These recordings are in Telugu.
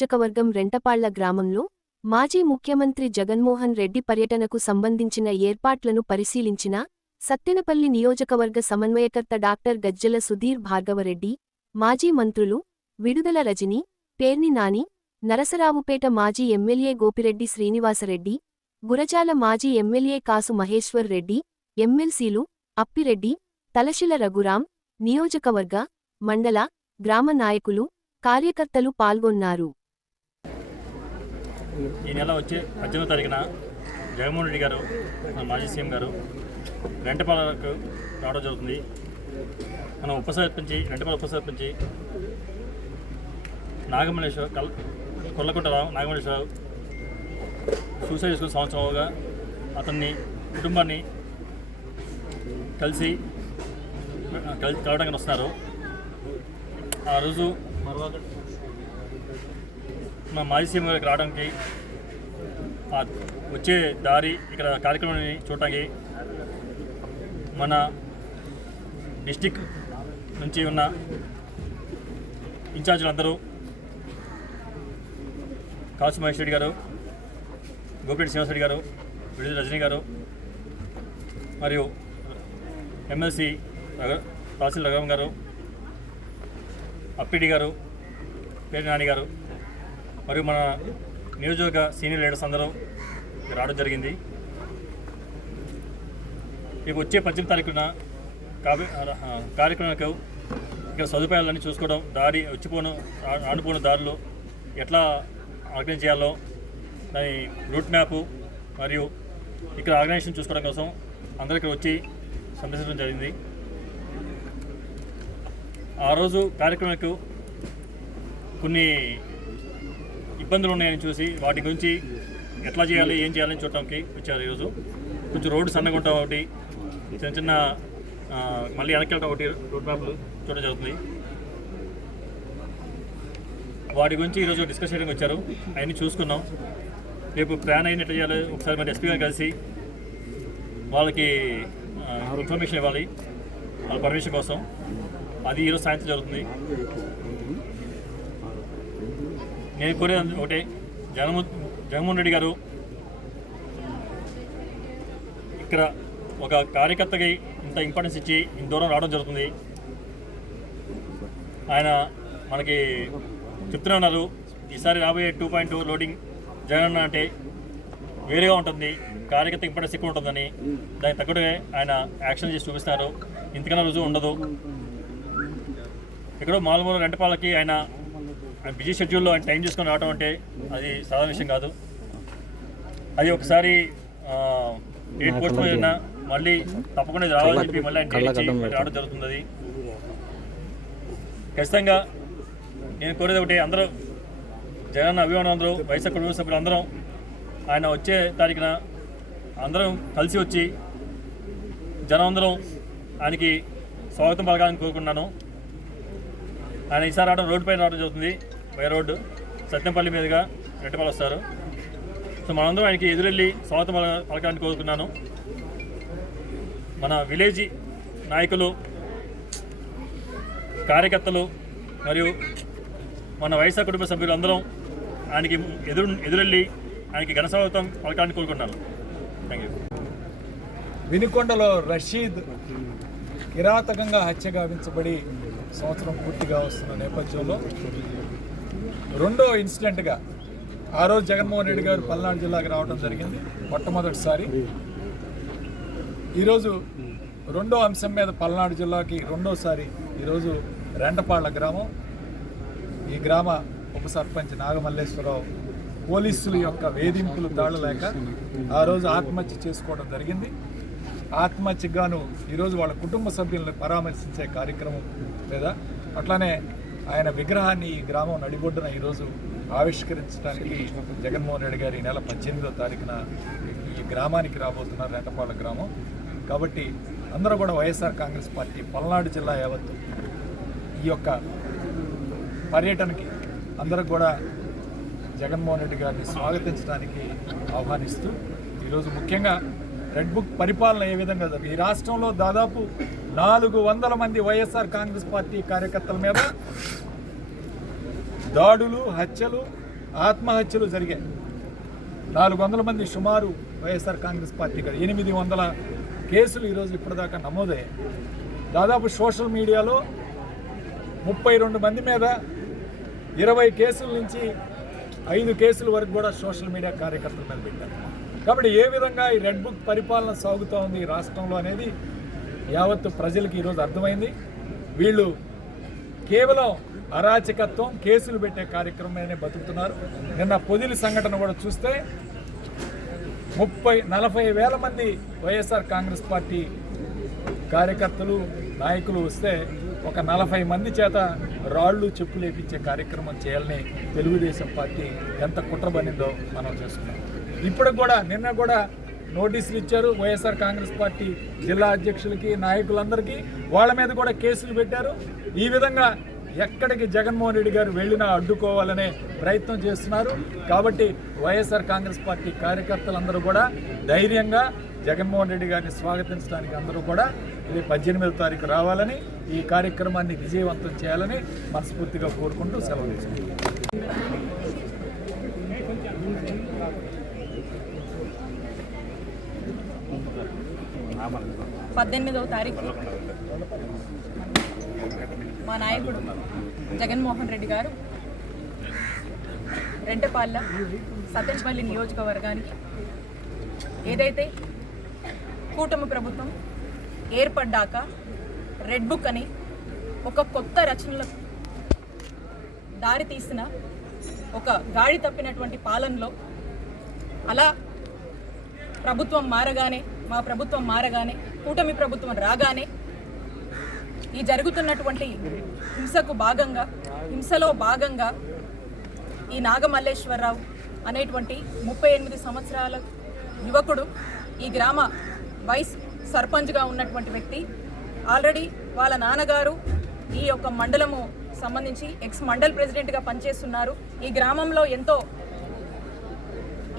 నియోజకవర్గం రెంటపాళ్ళ గ్రామంలో మాజీ ముఖ్యమంత్రి జగన్మోహన్ రెడ్డి పర్యటనకు సంబంధించిన ఏర్పాట్లను పరిశీలించిన సత్తెనపల్లి నియోజకవర్గ సమన్వయకర్త డాక్టర్ గజ్జల సుధీర్ భార్గవరెడ్డి మాజీ మంత్రులు విడుదల రజని పేర్ని నాని నరసరావుపేట మాజీ ఎమ్మెల్యే గోపిరెడ్డి శ్రీనివాసరెడ్డి గురజాల మాజీ ఎమ్మెల్యే కాసు మహేశ్వర్ రెడ్డి ఎమ్మెల్సీలు అప్పిరెడ్డి తలశిల రఘురాం నియోజకవర్గ మండల గ్రామ నాయకులు కార్యకర్తలు పాల్గొన్నారు. ఈ నెల వచ్చే పద్దెనిమిది తారీఖున జగన్మోహన్ రెడ్డి గారు మన మాజీ సీఎం గారు రెంటపాలకు రావడం జరుగుతుంది. మనం ఉప సర్పంచి రెంటపాల ఉప సర్పంచి నాగమల్లేశ్వర కల్ కొల్లకుంటరావు నాగమల్లేశ్వరరావు సూసైడ్ చేసుకున్న సంవత్సరంగా అతన్ని కుటుంబాన్ని కలిసి కలిసి కలవడానికి వస్తున్నారు ఆ రోజు మా మాజీ సీఎం గారికి రావడానికి వచ్చే దారి ఇక్కడ కార్యక్రమాన్ని చూడటానికి మన డిస్టిక్ నుంచి ఉన్న ఇన్ఛార్జీలు అందరూ కాసు మహేష్ రెడ్డి గారు గోపిరెడ్డి శ్రీనివాసరెడ్డి గారు విడుదల రజనీ గారు మరియు ఎమ్మెల్సీ రఘ తహసీల్ రఘురామ్ గారు అప్పిడి గారు పేరు నాని గారు మరియు మన నియోజకవర్గ సీనియర్ లీడర్స్ అందరూ ఇక్కడ రావడం జరిగింది. ఇక వచ్చే పద్దెనిమిది తారీఖున కార్యక్రమాలకు ఇక్కడ సదుపాయాలన్నీ చూసుకోవడం దారి వచ్చిపోను ఆ- దారిలో ఎట్లా ఆర్గనైజ్ చేయాలో దాని రూట్ మ్యాపు మరియు ఇక్కడ ఆర్గనైజేషన్ చూసుకోవడం కోసం అందరూ ఇక్కడ వచ్చి సందర్శించడం జరిగింది. ఆ రోజు కార్యక్రమాలకు కొన్ని ఇబ్బందులు ఉన్నాయని చూసి వాటి గురించి ఎట్లా చేయాలి ఏం చేయాలని చూడటానికి వచ్చారు ఈరోజు. కొంచెం రోడ్డు సన్నగా ఉంటాం ఒకటి చిన్న చిన్న మళ్ళీ వెనక్కి ఒకటి రోడ్ మ్యాప్లు చూడడం జరుగుతుంది. వాటి గురించి ఈరోజు డిస్కస్ చేయడానికి వచ్చారు. అవన్నీ చూసుకున్నాం. రేపు ప్లాన్ అయిన ఎట్లా చేయాలి ఒకసారి మరి ఎస్పీ గారు కలిసి వాళ్ళకి ఇన్ఫర్మేషన్ ఇవ్వాలి. వాళ్ళ పర్మిషన్ కోసం. అది ఈరోజు సాయంత్రం జరుగుతుంది. నేను కోరేది ఒకటే. జగన్మో జగన్మోహన్ రెడ్డి గారు ఇక్కడ ఒక కార్యకర్తకి ఇంత ఇంపార్టెన్స్ ఇచ్చి ఇంత దూరం రావడం జరుగుతుంది. ఆయన మనకి చెప్తూనే ఉన్నారు ఈసారి రాబోయే two point two loading Jagan అంటే వేరుగా ఉంటుంది కార్యకర్త ఇంపార్టెన్స్ ఎక్కువ ఉంటుందని దానికి తగ్గట్టుగా ఆయన యాక్షన్ చేసి చూపిస్తారు. ఇంతకన్నా రుజువు ఉండదు. ఎక్కడో మామూలు రెంటపాలకి ఆయన బిజీ షెడ్యూల్లో ఆయన టైం చేసుకొని రావడం అంటే అది సాధారణ విషయం కాదు. అది ఒకసారి డేట్ పోస్ట్ ఉన్నా మళ్ళీ తప్పకుండా ఇది రావాలని చెప్పి మళ్ళీ ఆయన రావడం జరుగుతుంది అది ఖచ్చితంగా నేను కోరేది ఒకటి అందరూ జగన్ అభిమానం అందరూ వైఎస్ఆర్ కుటుంబ సభ్యులు అందరం ఆయన వచ్చే తారీఖున అందరం కలిసి వచ్చి జనం అందరం ఆయనకి స్వాగతం పలకాలని కోరుకున్నాను ఆయన ఈసారి రావడం రోడ్డు పైన రావడం జరుగుతుంది. వై రోడ్డు సత్యంపల్లి మీదుగా రెట్టపల్లి వస్తారు. సో మనందరం ఆయనకి ఎదురెళ్ళి స్వాగతం పల- కోరుకున్నాను. మన విలేజ్ నాయకులు కార్యకర్తలు మరియు మన వైఎస్ఆర్ కుటుంబ సభ్యులు అందరం ఆయనకి ఎదురు ఎదురెళ్ళి ఆయనకి ఘన స్వాగతం పలకాలని కోరుకున్నాను. థ్యాంక్ యూ వినుకొండలో రషీద్ కిరాతకంగా హత్య గావించబడి సంవత్సరం పూర్తిగా వస్తున్న నేపథ్యంలో రెండో ఇన్సిడెంట్గా ఆ రోజు జగన్మోహన్ రెడ్డి గారు పల్నాడు జిల్లాకి రావడం జరిగింది మొట్టమొదటిసారి. ఈరోజు రెండో అంశం మీద పల్నాడు జిల్లాకి రెండోసారి ఈరోజు రెండపాళ్ళ గ్రామం. ఈ గ్రామ ఉప సర్పంచ్ నాగమల్లేశ్వరరావు పోలీసుల యొక్క వేధింపులు తాళలేక ఆ రోజు ఆత్మహత్య చేసుకోవడం జరిగింది. ఆత్మహత్యకు గాను ఈరోజు వాళ్ళ కుటుంబ సభ్యులను పరామర్శించే కార్యక్రమం లేదా అట్లానే ఆయన విగ్రహాన్ని ఈ గ్రామం నడిబొడ్డున ఈరోజు ఆవిష్కరించడానికి జగన్మోహన్ రెడ్డి గారు ఈ నెల పద్దెనిమిదో తారీఖున ఈ గ్రామానికి రాబోతున్నారు రెంటపాళ్ళ గ్రామం. కాబట్టి అందరూ కూడా వైఎస్ఆర్ కాంగ్రెస్ పార్టీ పల్నాడు జిల్లా యావత్తు ఈ యొక్క పర్యటనకి అందరూ కూడా జగన్మోహన్ రెడ్డి గారిని స్వాగతించడానికి ఆహ్వానిస్తూ ఈరోజు ముఖ్యంగా రెడ్ బుక్ పరిపాలన ఏ విధంగా జరిగింది? ఈ రాష్ట్రంలో దాదాపు నాలుగు వందల మంది వైఎస్ఆర్ కాంగ్రెస్ పార్టీ కార్యకర్తల మీద దాడులు హత్యలు ఆత్మహత్యలు జరిగాయి. నాలుగు వందల మంది సుమారు వైఎస్ఆర్ కాంగ్రెస్ పార్టీ గారు ఎనిమిది వందల కేసులు ఈరోజు ఇప్పటిదాకా నమోదయ్యాయి. దాదాపు సోషల్ మీడియాలో ముప్పై రెండు మంది మీద ఇరవై కేసుల నుంచి ఐదు కేసుల వరకు కూడా సోషల్ మీడియా కార్యకర్తల మీద పెట్టారు. కాబట్టి ఏ విధంగా ఈ రెడ్ బుక్ పరిపాలన సాగుతూ ఉంది ఈ రాష్ట్రంలో అనేది యావత్తు ప్రజలకి ఈరోజు అర్థమైంది. వీళ్ళు కేవలం అరాచకత్వం కేసులు పెట్టే కార్యక్రమమే బతుకుతున్నారు. నిన్న పొదిలి సంఘటన కూడా చూస్తే ముప్పై నలభై వేల మంది వైఎస్ఆర్ కాంగ్రెస్ పార్టీ కార్యకర్తలు నాయకులు వస్తే ఒక నలభై మంది చేత రాళ్ళు చెప్పులు వేపించే కార్యక్రమం చేయాలని తెలుగుదేశం పార్టీ ఎంత కుట్రబనిందో మనం చేసుకున్నాం ఇప్పుడు కూడా నిన్న కూడా నోటీసులు ఇచ్చారు వైఎస్ఆర్ కాంగ్రెస్ పార్టీ జిల్లా అధ్యక్షులకి నాయకులందరికీ. వాళ్ళ మీద కూడా కేసులు పెట్టారు. ఈ విధంగా ఎక్కడికి జగన్మోహన్ రెడ్డి గారు వెళ్ళినా అడ్డుకోవాలనే ప్రయత్నం చేస్తున్నారు. కాబట్టి వైఎస్ఆర్ కాంగ్రెస్ పార్టీ కార్యకర్తలందరూ కూడా ధైర్యంగా జగన్మోహన్ రెడ్డి గారిని స్వాగతించడానికి అందరూ కూడా ఇది పద్దెనిమిదో తారీఖు రావాలని ఈ కార్యక్రమాన్ని విజయవంతం చేయాలని మనస్ఫూర్తిగా కోరుకుంటూ సెలవు తీసుకుంటాం పద్దెనిమిదవ తారీఖు మా నాయకుడు జగన్మోహన్ రెడ్డి గారు రెంటపాళ్ళ సత్యనపల్లి నియోజకవర్గానికి ఏదైతే కూటమి ప్రభుత్వం ఏర్పడ్డాక రెడ్ బుక్ అని ఒక కొత్త రచనలకు దారి తీసిన ఒక గాడి తప్పినటువంటి పాలనలో అలా ప్రభుత్వం మారగానే మా ప్రభుత్వం మారగానే కూటమి ప్రభుత్వం రాగానే ఈ జరుగుతున్నటువంటి హింసకు భాగంగా హింసలో భాగంగా ఈ నాగమల్లేశ్వరరావు అనేటువంటి ముప్పై ఎనిమిది సంవత్సరాల యువకుడు ఈ గ్రామ వైస్ సర్పంచ్గా ఉన్నటువంటి వ్యక్తి ఆల్రెడీ వాళ్ళ నాన్నగారు ఈ యొక్క మండలము సంబంధించి ఎక్స్ మండల్ ప్రెసిడెంట్గా పనిచేస్తున్నారు. ఈ గ్రామంలో ఎంతో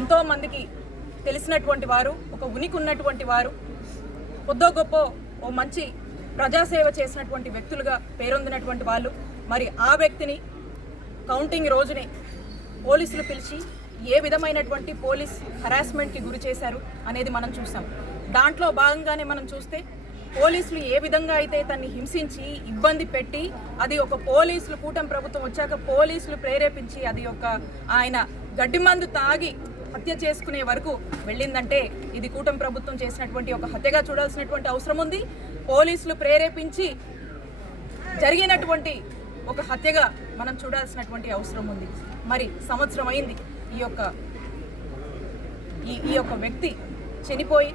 ఎంతో మందికి తెలిసినటువంటి వారు ఒక ఉనికి ఉన్నటువంటి వారు కొద్దో గొప్ప ఓ మంచి ప్రజాసేవ చేసినటువంటి వ్యక్తులుగా పేరొందినటువంటి వాళ్ళు. మరి ఆ వ్యక్తిని కౌంటింగ్ రోజునే పోలీసులు పిలిచి ఏ విధమైనటువంటి పోలీస్ హరాస్మెంట్కి గురి చేశారు అనేది మనం చూసాం. దాంట్లో భాగంగానే మనం చూస్తే పోలీసులు ఏ విధంగా అయితే తన్ని హింసించి ఇబ్బంది పెట్టి అది ఒక పోలీసులు కూటమి ప్రభుత్వం వచ్చాక పోలీసులు ప్రేరేపించి అది ఒక ఆయన గడ్డి మందు తాగి హత్య చేసుకునే వరకు వెళ్ళిందంటే ఇది కూటమి ప్రభుత్వం చేసినటువంటి ఒక హత్యగా చూడాల్సినటువంటి అవసరం ఉంది. పోలీసులు ప్రేరేపించి జరిగినటువంటి ఒక హత్యగా మనం చూడాల్సినటువంటి అవసరం ఉంది. మరి సంవత్సరం అయింది. ఈ యొక్క ఈ ఈ యొక్క వ్యక్తి చనిపోయి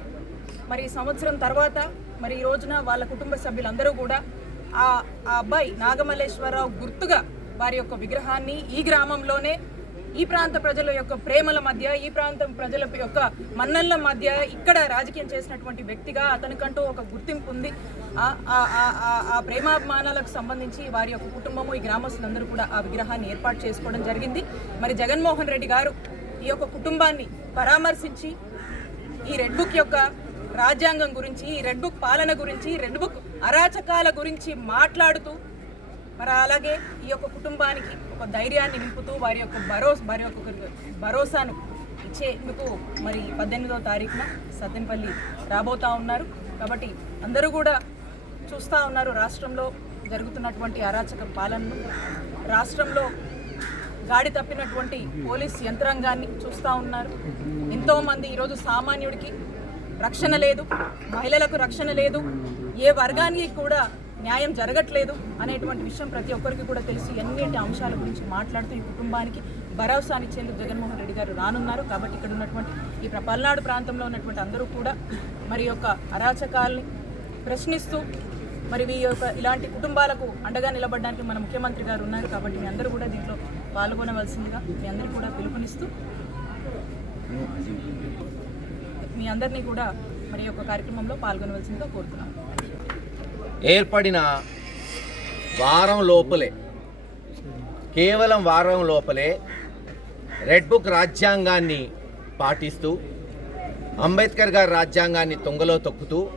మరి సంవత్సరం తర్వాత మరి ఈ రోజున వాళ్ళ కుటుంబ సభ్యులందరూ కూడా ఆ ఆ అబ్బాయి నాగమల్లేశ్వరరావు గుర్తుగా వారి యొక్క విగ్రహాన్ని ఈ గ్రామంలోనే ఈ ప్రాంత ప్రజల యొక్క ప్రేమల మధ్య ఈ ప్రాంతం ప్రజల యొక్క మన్నళ్ళ మధ్య ఇక్కడ రాజకీయం చేసినటువంటి వ్యక్తిగా అతనికంటూ ఒక గుర్తింపు ఉంది. ఆ- ఆ- ఆ- ఆ- ఆ ప్రేమాభిమానాలకు సంబంధించి వారి యొక్క కుటుంబము ఈ గ్రామస్తులందరూ కూడా ఆ విగ్రహాన్ని ఏర్పాటు చేసుకోవడం జరిగింది. మరి జగన్మోహన్ రెడ్డి గారు ఈ యొక్క కుటుంబాన్ని పరామర్శించి ఈ రెడ్ బుక్ యొక్క రాజ్యాంగం గురించి ఈ రెడ్ బుక్ పాలన గురించి రెడ్ బుక్ అరాచకాల గురించి మాట్లాడుతూ మరి అలాగే ఈ యొక్క కుటుంబానికి ఒక ధైర్యాన్ని నింపుతూ వారి యొక్క భరోసా వారి యొక్క భరోసాను ఇచ్చేందుకు మరి పద్దెనిమిదవ తారీఖున సత్యంపల్లి రాబోతా ఉన్నారు. కాబట్టి అందరూ కూడా చూస్తూ ఉన్నారు రాష్ట్రంలో జరుగుతున్నటువంటి అరాచక పాలనను. రాష్ట్రంలో గాడి తప్పినటువంటి పోలీస్ యంత్రాంగాన్ని చూస్తూ ఉన్నారు. ఎంతోమంది ఈరోజు సామాన్యుడికి రక్షణ లేదు మహిళలకు రక్షణ లేదు. ఏ వర్గానికి కూడా న్యాయం జరగట్లేదు అనేటువంటి విషయం ప్రతి ఒక్కరికి కూడా తెలుసు. ఎన్నింటి అంశాల గురించి మాట్లాడుతూ ఈ కుటుంబానికి భరోసానిచ్చేందుకు జగన్మోహన్ రెడ్డి గారు రానున్నారు. కాబట్టి ఇక్కడ ఉన్నటువంటి ఈ ప్ర- పల్నాడు ప్రాంతంలో ఉన్నటువంటి అందరూ కూడా మరి యొక్క అరాచకాల్ని ప్రశ్నిస్తూ మరి ఈ యొక్క ఇలాంటి కుటుంబాలకు అండగా నిలబడడానికి మన ముఖ్యమంత్రి గారు ఉన్నారు. కాబట్టి మీ అందరూ కూడా దీంట్లో పాల్గొనవలసిందిగా మీ అందరికీ కూడా పిలుపునిస్తూ మీ అందరినీ కూడా మరి యొక్క కార్యక్రమంలో పాల్గొనవలసిందిగా కోరుతున్నాను. ఏర్పడిన వారం లోపలే. కేవలం వారం లోపలే రెడ్ బుక్ రాజ్యాంగాన్ని పాటిస్తూ అంబేద్కర్ గారి రాజ్యాంగాన్ని తొంగలో తొక్కుతూ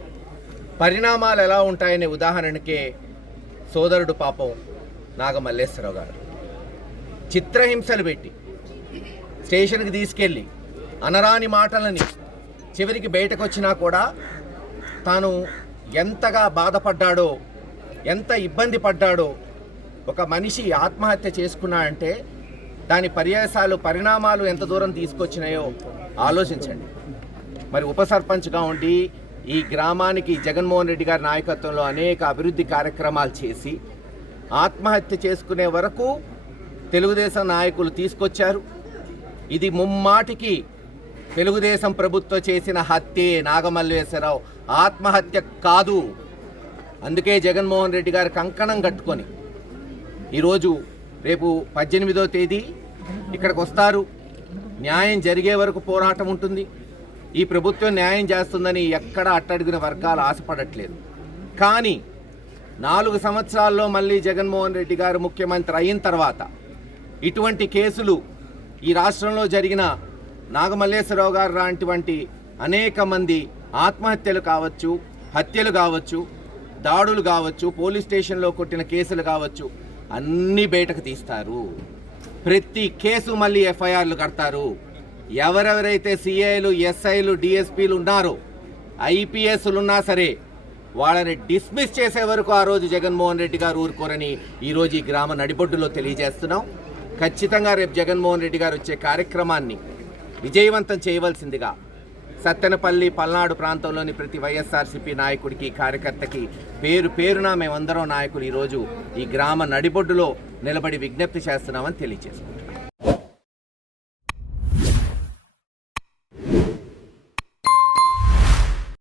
పరిణామాలు ఎలా ఉంటాయనే ఉదాహరణకే సోదరుడు పాపం నాగమల్లేశ్వరరావు గారు. చిత్రహింసలు పెట్టి స్టేషన్కి తీసుకెళ్ళి అనరాని మాటలని చివరికి బయటకు వచ్చినా కూడా తాను ఎంతగా బాధపడ్డాడో ఎంత ఇబ్బంది పడ్డాడో ఒక మనిషి ఆత్మహత్య చేసుకున్నాడంటే దాని పర్యాసాలు పరిణామాలు ఎంత దూరం తీసుకొచ్చినాయో ఆలోచించండి. మరి ఉప సర్పంచ్గా ఉండి ఈ గ్రామానికి జగన్మోహన్ రెడ్డి గారి నాయకత్వంలో అనేక అభివృద్ధి కార్యక్రమాలు చేసి ఆత్మహత్య చేసుకునే వరకు తెలుగుదేశం నాయకులు తీసుకొచ్చారు. ఇది ముమ్మాటికి తెలుగుదేశం ప్రభుత్వం చేసిన హత్యే నాగమల్లేశ్వరరావు ఆత్మహత్య కాదు. అందుకే జగన్మోహన్ రెడ్డి గారు కంకణం కట్టుకొని ఈరోజు రేపు పద్దెనిమిదో తేదీ ఇక్కడికి వస్తారు. న్యాయం జరిగే వరకు పోరాటం ఉంటుంది. ఈ ప్రభుత్వం న్యాయం చేస్తుందని ఎక్కడ అట్టడిగిన వర్గాలు ఆశపడట్లేదు. కానీ నాలుగు సంవత్సరాల్లో మళ్ళీ జగన్మోహన్ రెడ్డి గారు ముఖ్యమంత్రి అయిన తర్వాత ఇటువంటి కేసులు ఈ రాష్ట్రంలో జరిగిన నాగమల్లేశ్వరరావు గారు లాంటివంటి అనేక మంది ఆత్మహత్యలు కావచ్చు హత్యలు కావచ్చు దాడులు కావచ్చు పోలీస్ స్టేషన్లో కొట్టిన కేసులు కావచ్చు అన్నీ బయటకు తీస్తారు. ప్రతి కేసు మళ్ళీ ఎఫ్ఐఆర్లు కడతారు. ఎవరెవరైతే సిఐలు ఎస్ఐలు డిఎస్పీలు ఉన్నారో ఐపీఎస్లు ఉన్నా సరే వాళ్ళని డిస్మిస్ చేసే వరకు ఆ రోజు జగన్మోహన్ రెడ్డి గారు ఊరుకోరని ఈరోజు ఈ గ్రామ నడిబొడ్డులో తెలియజేస్తున్నాం. ఖచ్చితంగా రేపు జగన్మోహన్ రెడ్డి గారు వచ్చే కార్యక్రమాన్ని విజయవంతం చేయవలసిందిగా సత్తెనపల్లి పల్నాడు ప్రాంతంలోని ప్రతి వైఎస్ఆర్సీపీ నాయకుడికి కార్యకర్తకి పేరు పేరున మేమందరం నాయకులు ఈరోజు ఈ గ్రామ నడిబొడ్డులో నిలబడి విజ్ఞప్తి చేస్తున్నామని తెలియజేసుకుంటాం